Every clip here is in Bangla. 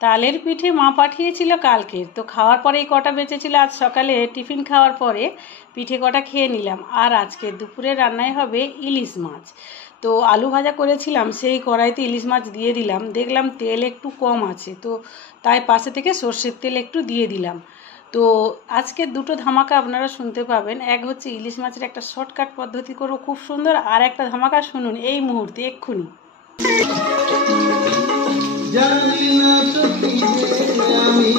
তালের পিঠে মা পাঠিয়েছিল কালকের, তো খাওয়ার পরে এই কটা বেঁচেছিল। আজ সকালে টিফিন খাওয়ার পরে পিঠে কটা খেয়ে নিলাম। আর আজকে দুপুরে রান্নায় হবে ইলিশ মাছ। তো আলু ভাজা করেছিলাম, সেই কড়াইতে ইলিশ মাছ দিয়ে দিলাম। দেখলাম তেল একটু কম আছে, তো তাই পাশে থেকে সর্ষের তেল একটু দিয়ে দিলাম। তো আজকে দুটো ধামাকা আপনারা শুনতে পাবেন। এক হচ্ছে ইলিশ মাছের একটা শর্টকাট পদ্ধতি করবো খুব সুন্দর, আর একটা ধামাকা শুনুন এই মুহূর্তে এক্ষুনি। জানি না তো কি যে আমি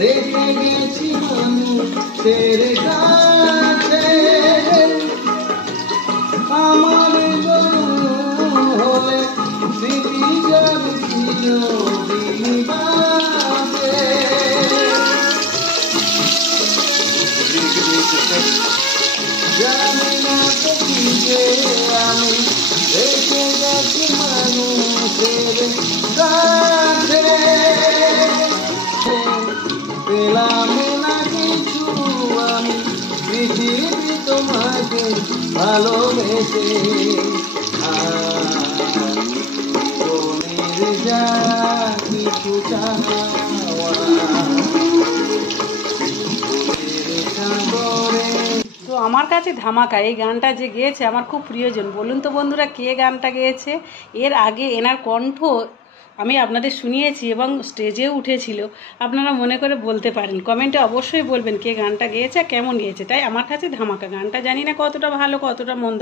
রেখে গেছি মানুষের কাছে, আমার হলে স্মৃতি যাবে চিরদিন বাঁচে। জানি না তো কি যে আমি রেখে গেছি মানুষের কাছে, পেলাম না কিছু আমি পৃথিবী তোমাকে ভালোবেসে। মনের যা কিছু চাওয়া তো আমার কাছে ধামাকা এই গানটা যে গেয়েছে আমার খুব প্রিয়জন। বলুন তো বন্ধুরা, কে গানটা গেয়েছে? এর আগে এনার কণ্ঠ আমি আপনাদের শুনিয়েছি এবং স্টেজেও উঠেছিল। আপনারা মনে করে বলতে পারেন, কমেন্টে অবশ্যই বলবেন কে গানটা গেয়েছে, কেমন গেয়েছে। তাই আমার কাছে ধামাকা গানটা, জানি না কতটা ভালো কতটা মন্দ,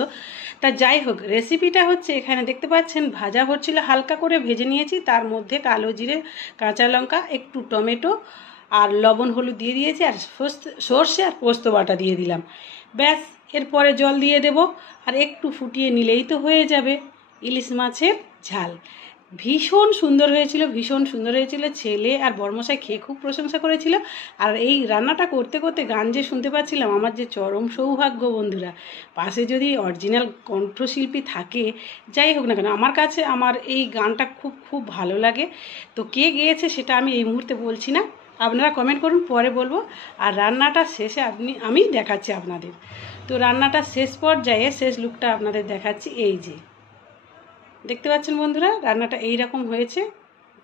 তা যাই হোক। রেসিপিটা হচ্ছে এখানে দেখতে পাচ্ছেন ভাজা হচ্ছিল, হালকা করে ভেজে নিয়েছি। তার মধ্যে কালো জিরে, কাঁচা লঙ্কা, একটু টমেটো আর লবণ হলুদ দিয়ে দিয়েছি, আর সর্ষে আর পোস্ত বাটা দিয়ে দিলাম। ব্যাস, এরপরে জল দিয়ে দেব, আর একটু ফুটিয়ে নিলেই তো হয়ে যাবে ইলিশ মাছের ঝাল। ভীষণ সুন্দর হয়েছিল, ভীষণ সুন্দর হয়েছিল। ছেলে আর বরমশাই খেয়ে খুব প্রশংসা করেছিল। আর এই রান্নাটা করতে করতে গান যে শুনতে পাচ্ছিলাম, আমার যে চরম সৌভাগ্য বন্ধুরা। পাশে যদি অরিজিনাল কণ্ঠশিল্পী থাকে, যাই হোক না কেন, আমার কাছে আমার এই গানটা খুব খুব ভালো লাগে। তো কে গেয়েছে সেটা আমি এই মুহূর্তে বলছি না, আপনারা কমেন্ট করুন, পরে বলবো। আর রান্নাটা শেষে আমি দেখাচ্ছি আপনাদের। তো রান্নাটা শেষ পর্যায়ে শেষ লুকটা আপনাদের দেখাচ্ছি। এই যে দেখতে পাচ্ছেন বন্ধুরা, রান্নাটা এই রকম হয়েছে।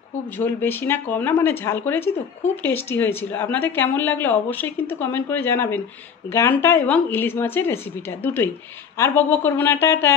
খুব ঝোল বেশি না কম না, মানে ঝাল করেছি তো, খুব টেস্টি হয়েছিল। আপনাদের কেমন লাগলো অবশ্যই কিন্তু কমেন্ট করে জানাবেন, গানটা এবং ইলিশ মাছের রেসিপিটা দুটোই। আর বকবক করবো না, টাটা।